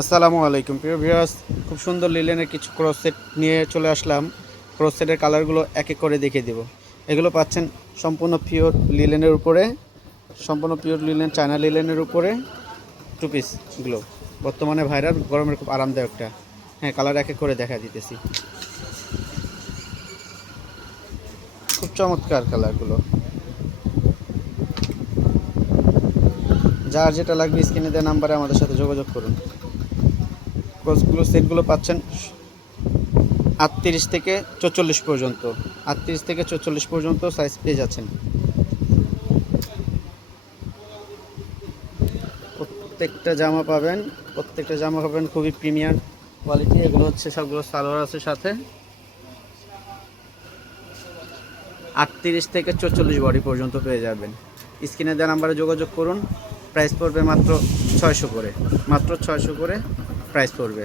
আসসালামু আলাইকুম প্রিয় ভিউয়ার্স, খুব সুন্দর লিলেনের কিছু ক্রস সেট নিয়ে চলে আসলাম। ক্রস সেটের কালারগুলো এক এক করে দেখিয়ে দেব। এগুলো পাচ্ছেন সম্পূর্ণ পিওর লিলেনের উপরে, সম্পূর্ণ পিওর লিলেন, চায়না লিলেনের উপরে টু পিসগুলো বর্তমানে ভাইরাল, গরমের খুব আরামদায়কটা। হ্যাঁ, কালার এক এক করে দেখা দিতেছি। খুব চমৎকার কালারগুলো। যার যেটা লাগবে স্ক্রিনে দেওয়া নাম্বারে আমাদের সাথে যোগাযোগ করুন। ক্রসগুলো সেটগুলো পাচ্ছেন 38 থেকে 44 পর্যন্ত, 38 থেকে 44 পর্যন্ত সাইজ পেয়ে যাচ্ছেন। প্রত্যেকটা জামা পাবেন খুবই প্রিমিয়াম কোয়ালিটি। এগুলো হচ্ছে সবগুলো সালোয়ার আছে সাথে। 38 থেকে 44 বডি পর্যন্ত পেয়ে যাবেন। স্ক্রিনে দেওয়া নাম্বারে যোগাযোগ করুন। প্রাইস পড়বে মাত্র 600 করে, মাত্র 600 করে প্রাইস পড়বে।